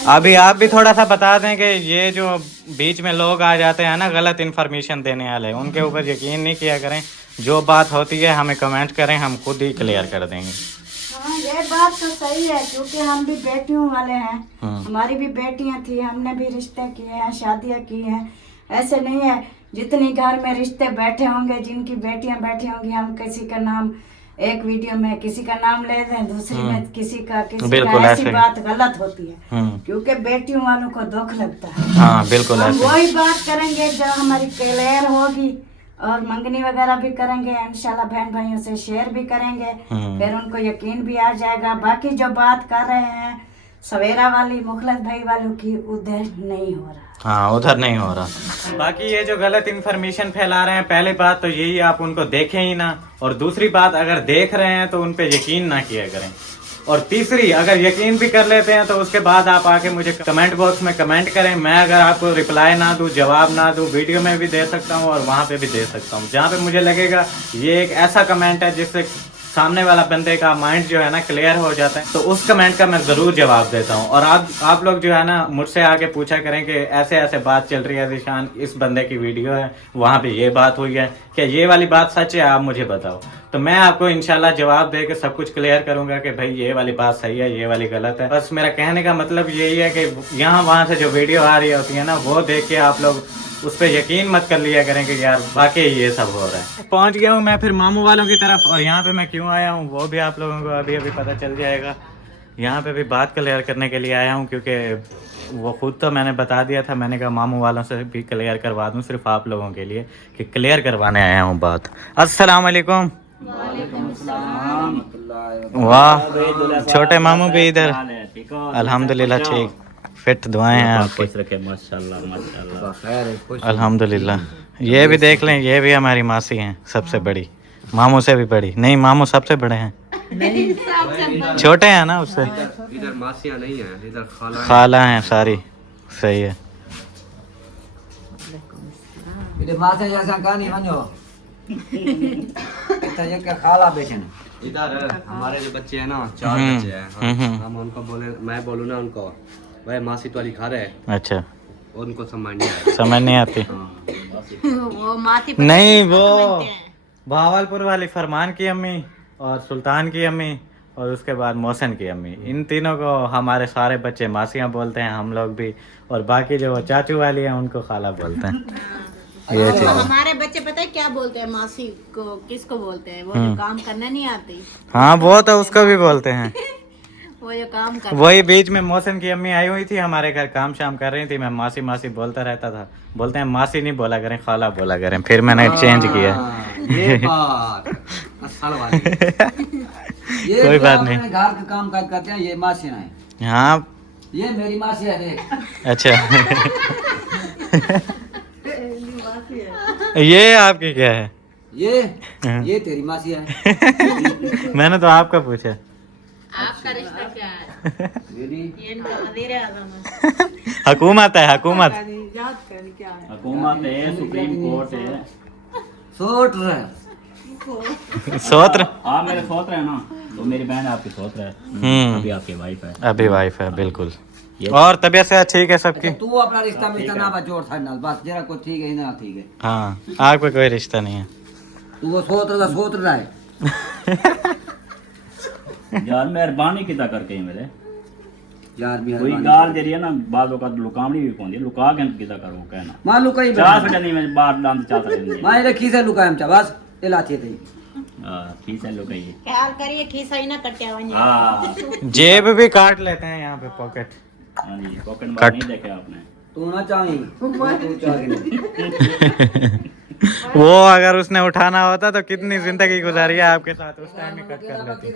अभी आप भी थोड़ा सा बता दें कि ये जो बीच में लोग आ जाते हैं ना गलत इन्फॉर्मेशन देने वाले, उनके ऊपर यकीन नहीं किया करें। जो बात होती है हमें कमेंट करें, हम खुद ही क्लियर कर देंगे। हाँ ये बात तो सही है, क्योंकि हम भी बेटियों वाले हैं, हमारी भी बेटियां थी, हमने भी रिश्ते किए हैं, शादियां की हैं। ऐसे नहीं है जितनी घर में रिश्ते बैठे होंगे, जिनकी बेटियां बैठी होंगी, हम किसी का नाम एक वीडियो में किसी का नाम ले दें, दूसरी में किसी का ऐसी बात गलत होती है। क्योंकि बेटियों वालों को दुख लगता है। हाँ बिल्कुल हम वही बात करेंगे जो हमारी क्लियर होगी, और मंगनी वगैरह भी करेंगे इंशाल्लाह, बहन भाइयों से शेयर भी करेंगे, फिर उनको यकीन भी आ जाएगा। बाकी जो बात कर रहे हैं सवेरा वाली मुखलस भाई वालों की उधर नहीं हो रहा। हाँ उधर नहीं हो रहा। बाकी ये जो गलत इन्फॉर्मेशन फैला रहे हैं, पहली बात तो यही, आप उनको देखें ही ना, और दूसरी बात अगर देख रहे हैं तो उन पे यकीन ना किया करें, और तीसरी अगर यकीन भी कर लेते हैं तो उसके बाद आप आके मुझे कमेंट बॉक्स में कमेंट करें। मैं अगर आपको रिप्लाई ना दूं, जवाब ना दूं, वीडियो में भी दे सकता हूं और वहां पे भी दे सकता हूं, जहां पे मुझे लगेगा ये एक ऐसा कमेंट है जिससे सामने वाला बंदे का माइंड जो है ना क्लियर हो जाता है, तो उस कमेंट का मैं ज़रूर जवाब देता हूं। और आप लोग जो है ना मुझसे आके पूछा करें कि ऐसे ऐसे बात चल रही है ज़ीशान, इस बंदे की वीडियो है, वहाँ पे ये बात हुई है, क्या ये वाली बात सच है, आप मुझे बताओ। तो मैं आपको इंशाल्लाह जवाब दे के सब कुछ क्लियर करूंगा कि भाई ये वाली बात सही है, ये वाली गलत है। बस मेरा कहने का मतलब यही है कि यहाँ वहाँ से जो वीडियो आ रही होती है ना, वो देख के आप लोग उस पर यकीन मत कर लिया करें कि यार वाकई ये सब हो रहा है। पहुंच गया हूँ मैं फिर मामू वालों की तरफ, और यहाँ पे मैं क्यों आया हूँ वो भी आप लोगों को अभी अभी पता चल जाएगा। यहाँ पे भी बात क्लियर करने के लिए आया हूँ, क्योंकि वो खुद तो मैंने बता दिया था, मैंने कहा मामू वालों से भी क्लियर करवा दूँ सिर्फ आप लोगों के लिए, कि क्लियर करवाने आया हूँ बात। अस्सलाम वालेकुम। वाह, छोटे मामू भी इधर। अल्हम्दुलिल्लाह ठीक, फिट दुआएं हैं आपकी। खुश रखे माशाल्लाह माशाल्लाह। अल्हम्दुलिल्लाह। ये भी देख लें, ये भी हमारी मासी हैं, सबसे बड़ी, मामू से भी बड़ी। नहीं, मामू सबसे बड़े हैं, छोटे हैं ना उससे। इधर मासियाँ नहीं है, इधर खाला हैं सारी। सही है। इधर हमारे जो बच्चे हैं ना, 4 बच्चे हैं, हम उनको बोले, मैं बोलूँ ना उनको, वह मासी तो वाली खा रहे हैं, अच्छा, उनको समझ नहीं आया। समझ नहीं आती। वो माथी नहीं, वो भावलपुर वाली फरमान की अम्मी और सुल्तान की अम्मी और उसके बाद मोहसिन की अम्मी, इन तीनों को हमारे सारे बच्चे मासियाँ बोलते हैं, हम लोग भी, और बाकी जो चाचू वाली हैं उनको खाला बोलते हैं। ये चीज़। हमारे बच्चे पता है क्या बोलते हैं मासी को, किसको बोलते हैं? वो जो काम करना नहीं आती, हाँ वो तो उसको भी बोलते हैं। वो जो काम कर, वही बीच में मोहसिन की अम्मी आई हुई थी हमारे घर, काम शाम कर रही थी, मैं मासी मासी बोलता रहता था। बोलते हैं मासी नहीं बोला करें, खाला बोला करें, फिर मैंने चेंज किया। ये बात असल वाली। ये कोई बात नहीं। घर का काम काज करते हैं, ये मासियाँ हैं। हाँ, ये मेरी मासी है, देख। अच्छा। ये आपकी क्या है? ये तेरी मासी है। मैंने तो आपका पूछा। आपका रिश्ता क्या है? ये इनका वज़ीर आज़म है। हुकूमत है, हुकूमत। हुकूमत है, सुप्रीम कोर्ट है। सोट रहे सोत्र। आप मेरे सोत्र है ना, तो मेरी बहन आपकी सोत्र है, अभी आपकी वाइफ है। अभी वाइफ है, बिल्कुल। और तबीयत से ठीक है सबकी? तू अपना रिश्ता मिश्ता ना बचोड़ था नाल, बस जरा कुछ ठीक है ना, ठीक है। हाँ, आपका कोई रिश्ता नहीं है। तू वो सोत रहा है। यार मेहरबानी किता करके ही मेरे यार भी कोई गाल जरिए ना बालों का लुकावनी भी पौंदी, लुका के किता करो कहना। मान लो कहीं चार से नहीं मैं बात डांद चाहता नहीं। मैं रखी से लुकायम चा बस इलाती थी। हां ठीक है लुकाइए। ख्याल करिए खीसा ही ना कटिया वनी। हां जेब भी काट लेते हैं यहाँ पे, पॉकेट। हां जी, पॉकेट मार नहीं देखे आपने। तू ना चाहिए, तू चाहिए। वो अगर उसने उठाना होता तो कितनी जिंदगी गुजारी है आपके साथ, उस टाइम ही कट कर लेती।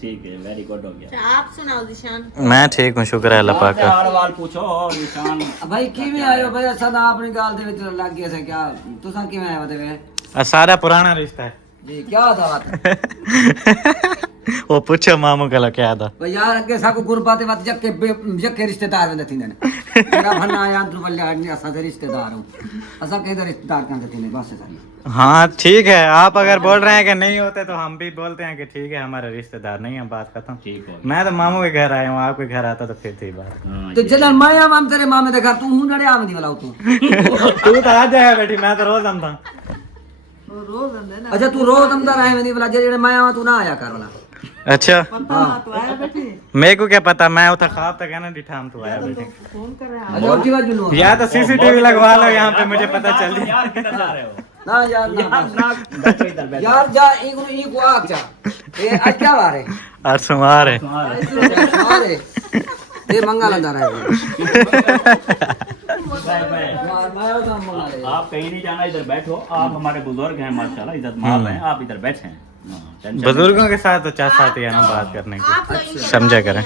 ठीक है वेरी गुड हो गया। अच्छा, आप सुनाओ ज़ीशान। मैं ठीक हूँ, शुक्र है अल्लाह पाक का। हाल वाल पूछो निशान। भाई किवें आयो भाई, असा ना अपनी गाल दे विच लग गया से क्या, तुसा किवें आया वे? सारा पुराना रिश्ता है जी। क्या था बात? वो पूछो मामू का क्या था भाई यार, अगे साको गुरबाते बात जक्के रिश्तेदार वेंदे थींदे ने। मेरा भन्ना आया अंदर बल्ले असा दे रिश्तेदार हूं, असा के दे रिश्तेदार कांदे थींदे बस सारी। हाँ ठीक है, आप अगर बोल रहे हैं कि नहीं होते तो हम भी बोलते हैं कि ठीक है हमारे रिश्तेदार नहीं है, बात खत्म। ठीक हो मैं तो मामू के घर आया हूँ, आपके घर आता तो फिर थी बात। हां तो चल मैं आम तेरे मामे दे घर, तू हूं नड़े आम दी वाला तू। तू तो आ जाए बेटी, मैं तो रोज आमदा। अच्छा तू रोज अंदर आए वेंदी वाला, जेड़े मैं आवा तू ना आया कर वाला। अच्छा मेरे को क्या पता, मैं उठा खाब तक है ना डिठा हम तो आया बेटे। अच्छा उठी बात जुनू या तो सीसीटीवी लगवा लो यहाँ पे, मुझे पता चल जाए। यार किधर जा रहे हो? ना यार ना बैठो इधर बैठो। यार जा इनको आग जा। ये आज क्या वार है? और सुमार है। वार है ये मंगल अंदर है। मैं उधर मंगल है। आप कहीं नहीं जाना, इधर बैठो। आप हमारे बुजुर्ग हैं माशाल्लाह, इज्जत मान रहे हैं, आप इधर बैठे हैं। टेंशन बुजुर्गों के साथ तो चाहता आती है ना बात करने की, आप तो इनके समझा काजी करें।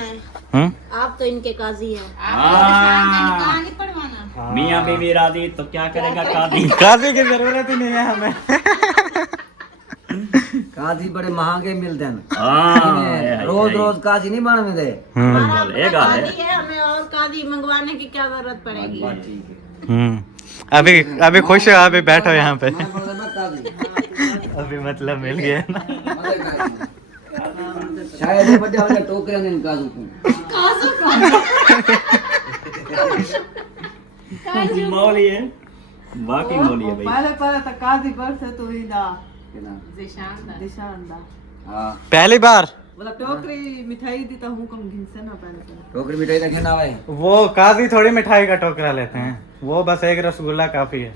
हैं। आप तो इनके काजी हैं। हाँ। नहीं पढ़वाना। मियाँ बीवी राजी तो क्या करेगा काजी। काजी की जरूरत ही नहीं है हमें। काजी बड़े महंगे मिलते हैं, हाँ, रोज रोज काजी नहीं बन में दे। हमारा ये अपना गाल है। काजी है, हमें और काजी मंगवाने की क्या जरूरत पड़ेगी। अभी खुश हो, अभी बैठो यहाँ पे। मैं बोल रहा था काजी अभी मतलब मिल गया ना। शायद ये बड़े वाले टोकरे ने काजू को मौली है, बाकी मौली है भाई। पहले तो काजी पर से तू ही ना हाँ पहली बार बोला टोकरी मिठाई दी तो हूँ कम घिनसे ना पहले टोकरी मिठाई रखे ना भाई, वो काजी थोड़ी मिठाई का टोकरा लेते हैं, वो बस एक रसगुल्ला काफी है।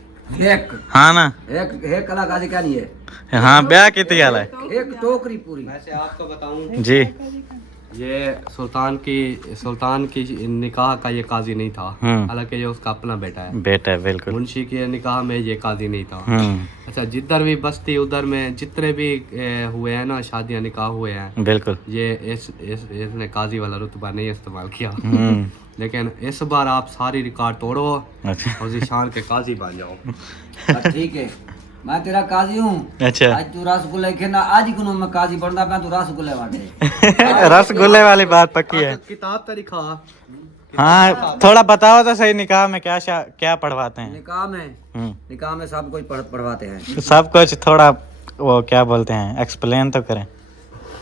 एक हाँ ना, एक कला काजी क्या नहीं है, हाँ ब्याह कितनी वाला है एक टोकरी पूरी। वैसे आपको बताऊं, जी। ये सुल्तान की निकाह का ये काजी नहीं था, हालांकि ये उसका अपना बेटा है। बेटा है बिल्कुल। मुंशी के निकाह में ये काजी नहीं था। हम्म, अच्छा, जिधर भी बस्ती उधर में जितने भी हुए हैं ना शादियां निकाह हुए हैं, बिल्कुल। ये इसने काजी वाला रुतबा नहीं इस्तेमाल किया। हम्म, लेकिन इस बार आप सारी रिकॉर्ड तोड़ो अच्छा और जिशान के काजी बन जाओ। ठीक है, मैं तेरा काजी हूँ। अच्छा। आज तू रसगुल्ले खेना, आज ही कुनो मैं काजी बनना पे, तू रसगुल्ले बांटे। रसगुल्ले वाली बात पक्की है। किताब तो लिखा। हाँ थोड़ा बताओ तो सही, निकाह में क्या पढ़वाते हैं? निकाह में सब कुछ पढ़वाते हैं। तो सब कुछ थोड़ा वो क्या बोलते हैं, एक्सप्लेन तो करें।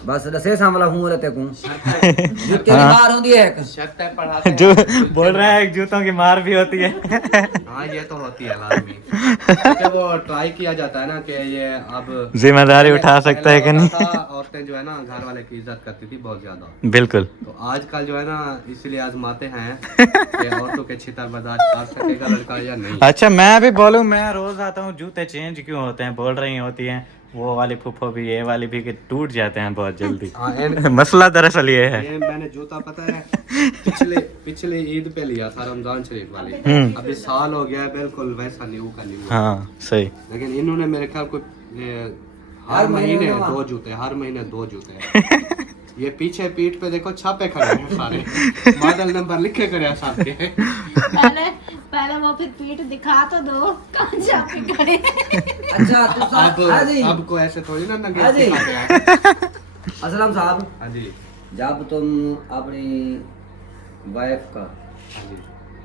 बस दसे सामला हूँ रहते को जूते की मार होती है एक। शर्त है पढ़ाते जो बोल रहे हैं जूतों की मार भी होती है। हाँ, ये तो होती है लाजमी। क्योंकि वो ट्राई किया जाता है ना कि ये अब जिम्मेदारी उठा सकता है कि नहीं। औरतें जो है ना घर वाले की इज्जत करती थी बहुत ज्यादा। बिल्कुल। तो आजकल जो है ना इसलिए आजमाते हैं कि औरतों के छितर बर्दाश्त कर सकेगा लड़का या नहीं। अच्छा मैं भी बोलूं, मैं रोज आता हूँ, जूते चेंज क्यों होते हैं? बोल रही होती हैं वो वाली फुफ्फो भी ये वाली भी कि टूट जाते हैं बहुत जल्दी। मसला दरअसल ये है। ये मैंने जूता पता है पिछले ईद पे लिया था, रमजान शरीफ वाली। अभी साल हो गया है, बिल्कुल वैसा न्यू का न्यू। हाँ सही। लेकिन इन्होंने मेरे ख्याल को हर महीने हर महीने दो जूते ये पीछे पीठ पे देखो छापे खड़े हैं सारे, मॉडल नंबर लिखे करे साथ के। पहले वो फिर पीठ दिखा तो दो कहाँ छापे खड़े। अच्छा तो अब को ऐसे थोड़ी ना नंगे हाजी। दिखा के। असलम साहब, हाँ जी, जब तुम अपनी वाइफ का हाँ जी,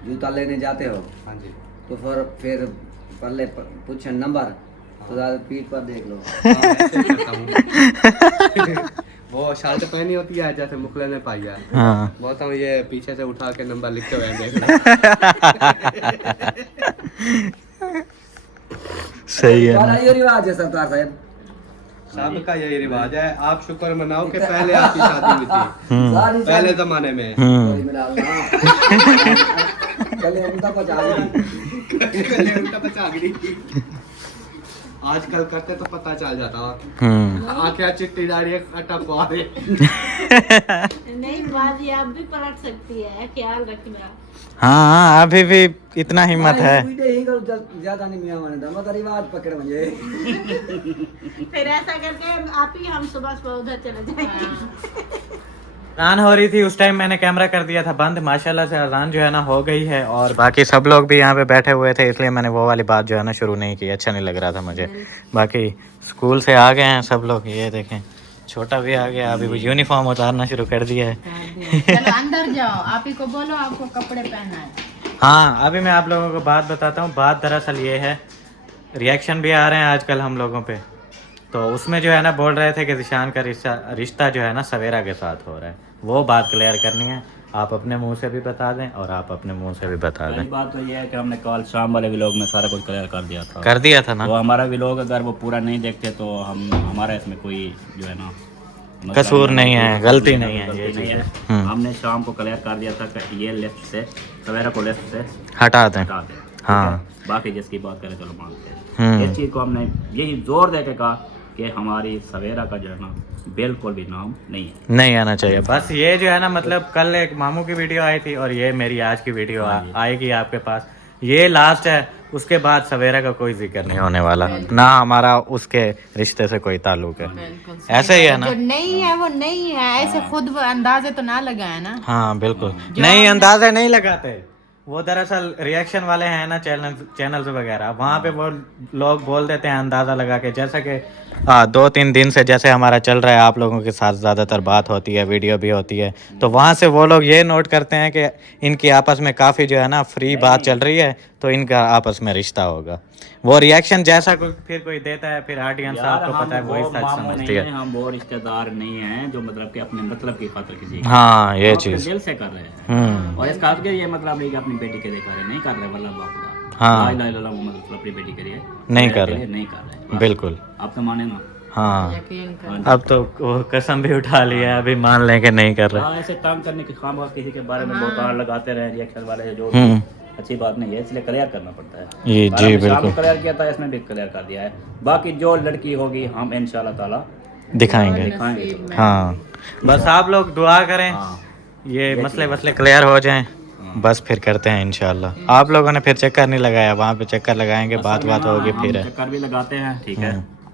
जूता लेने जाते हो हाँ जी। तो फिर पहले पूछे नंबर, तो ज़्यादा पीठ पर देख लो। हाँ, ऐसे ही करता हूँ। वो शर्ट पहनी होती है जैसे मुखले ने पाई है। हाँ। बोलता हूँ ये पीछे से उठा के नंबर लिखे हुए हैं देख सही है। हमारा ये रिवाज है सरदार साहब, सबका यही रिवाज है। आप शुक्र मनाओ कि पहले आपकी शादी भी थी, सारी पहले जमाने में। चले उनका पचा गई। आजकल करते तो पता चल जाता। आंखें चिट्टी दाढ़ी अटा पा रहे। नहीं बाजी आप भी पलट सकती है, ख्याल रखना। हाँ अभी भी इतना हिम्मत है। ज्यादा नहीं मियां माने मगर रिवाज पकड़ मुझे। फिर ऐसा करके आप ही हम सुबह सुबह उधर चले जाएंगे। अजान हो रही थी उस टाइम मैंने कैमरा कर दिया था बंद। माशाल्लाह से अजान जो है ना हो गई है और बाकी सब लोग भी यहाँ पे बैठे हुए थे, इसलिए मैंने वो वाली बात जो है ना शुरू नहीं की, अच्छा नहीं लग रहा था मुझे। बाकी स्कूल से आ गए हैं सब लोग, ये देखें छोटा भी आ गया, अभी वो यूनिफॉर्म उतारना शुरू कर दिया है। चलो अंदर जाओ, आप ही को बोलो आपको कपड़े पहना है। हाँ अभी मैं आप लोगों को बात बताता हूँ। बात दरअसल ये है, रिएक्शन भी आ रहे हैं आजकल हम लोगों पे, तो उसमें जो है ना बोल रहे थे कि जिशान का रिश्ता जो है ना सवेरा के साथ हो रहा है, वो बात क्लियर करनी है। आप अपने मुंह से भी बता दें और आप अपने मुंह से भी बता दें। बात तो ये है कि हमने कल शाम वाले व्लॉग में सारा कुछ क्लियर कर दिया था ना। वो हमारा व्लॉग अगर वो पूरा नहीं देखते तो हमारा इसमें कोई जो है ना कसूर नहीं है, गलती नहीं है, ये नहीं चीज़ है। है। हमने शाम को क्लियर कर दिया था कि ये लेफ्ट से सवेरा को लेफ्ट से हटा दें। हटा दें। हाँ बाकी जिसकी बात करें चलो मानते हैं। इस चीज़ को हमने यही जोर दे के कहा कि हमारी सवेरा का जो है ना बिल्कुल भी नाम नहीं आना चाहिए। बस ये जो है ना मतलब कल एक मामू की वीडियो आई थी और ये मेरी आज की वीडियो आएगी आपके पास। ये लास्ट है, उसके बाद सवेरा का कोई जिक्र नहीं होने वाला, ना हमारा उसके रिश्ते से कोई ताल्लुक है। ऐसे ही है ना, जो नहीं है वो नहीं है, ऐसे खुद वो अंदाजे तो ना लगाए ना। हाँ बिल्कुल नहीं, अंदाजा नहीं लगाते। वो दरअसल रिएक्शन वाले हैं ना चैनल्स वगैरह, वहाँ पे वो लोग बोल देते हैं अंदाज़ा लगा के, जैसा कि 2-3 दिन से जैसे हमारा चल रहा है, आप लोगों के साथ ज़्यादातर बात होती है, वीडियो भी होती है, तो वहाँ से वो लोग ये नोट करते हैं कि इनकी आपस में काफ़ी जो है ना फ्री बात चल रही है, तो इनका आपस में रिश्ता होगा। वो रिएक्शन जैसा फिर कोई देता है, फिर ऑडियंस आपको पता है वही सच समझती है। हम वो रिश्तेदार नहीं हैं जो मतलब कि अपने मतलब की खातिर किसी हाँ ये हम अपने चीज़ दिल से कर रहे हैं। और इसका अर्थ ये मतलब नहीं कि अपनी बेटी के लिए कर रहे, नहीं कर रहे, वल्लाह बापुदा, हाँ। ला इलाहा इल्लल्लाह मतलब अपनी बेटी के लिए नहीं कर रहे, नहीं कर रहे, बिल्कुल। आप तो माने ना। हाँ अब तो वो कसम भी उठा लिया है, अभी मान लें कि नहीं कर रहे। हाँ, ऐसे काम करने के खाम किसी के बारे में बहुत लगाते रहे रिएक्शन वाले, जो अच्छी बात नहीं है, इसलिए क्लियर करना पड़ता है। ये जी बिल्कुल क्लियर किया था, इसमें भी क्लियर कर दिया है। बाकी जो लड़की होगी हम इंशाल्लाह ताला दिखाएंगे। दिखाएंगे। हाँ बस आप लोग दुआ करें, ये मसले क्लियर हो जाएं, बस फिर करते हैं इंशाल्लाह। आप लोगों ने फिर चक्कर नहीं लगाया, वहाँ पे चक्कर लगाएंगे, बात होगी फिर है। चक्कर भी लगाते हैं, ठीक है,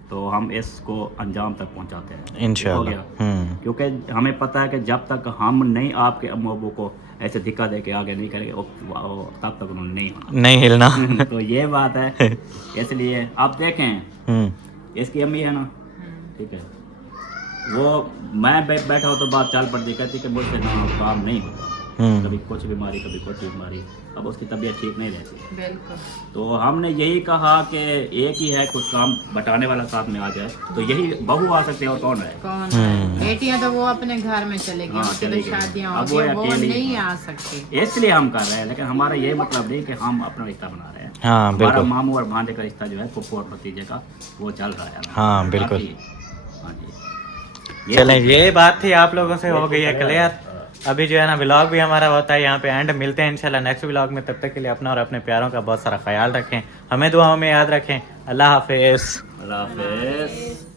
तो हम इसको अंजाम तक पहुंचाते हैं इंशाल्लाह। क्योंकि हमें पता है कि जब तक हम नहीं आपके अम्मू अबू को ऐसे धिक्का दे के आगे नहीं करेंगे तब तक उन्होंने नहीं होना, नहीं हिलना। तो ये बात है। इसलिए आप देखें इसकी अम्मी है ना, ठीक है, वो मैं बैठा हो तो बात चाल पड़ती, कहती कि मुझसे ना काम नहीं होता, कभी कुछ बीमारी कभी कुछ बीमारी, अब उसकी तबीयत ठीक नहीं रहती। बिल्कुल। तो हमने यही कहा कि एक ही है, कुछ काम बटाने वाला साथ में आ जाए, तो यही बहू आ सकते हैं, और कौन है? कौन है? बेटियां तो वो अपने घर में चलेगी, हाँ, उनकी तो चलेगी। शादियां अब होगी, वो वो अकेली- नहीं आ सकती। इसलिए हम कर रहे हैं, लेकिन हमारा ये मतलब नहीं कि हम अपना रिश्ता बना रहे हैं। हाँ हमारा बिल्कुल। मामू और भांजे का रिश्ता जो है, फुप्पू और भतीजे का, वो चल रहा है। हाँ बिल्कुल। हाँ जी, चलें, ये बात थी, आप लोगों से हो गई है क्लियर। अभी जो है ना व्लॉग भी हमारा होता है यहाँ पे एंड, मिलते हैं इंशाल्लाह नेक्स्ट व्लॉग में। तब तक के लिए अपना और अपने प्यारों का बहुत सारा ख्याल रखें, हमें दुआओं में याद रखें। अल्लाह हाफिज़। अल्लाह हाफिज़।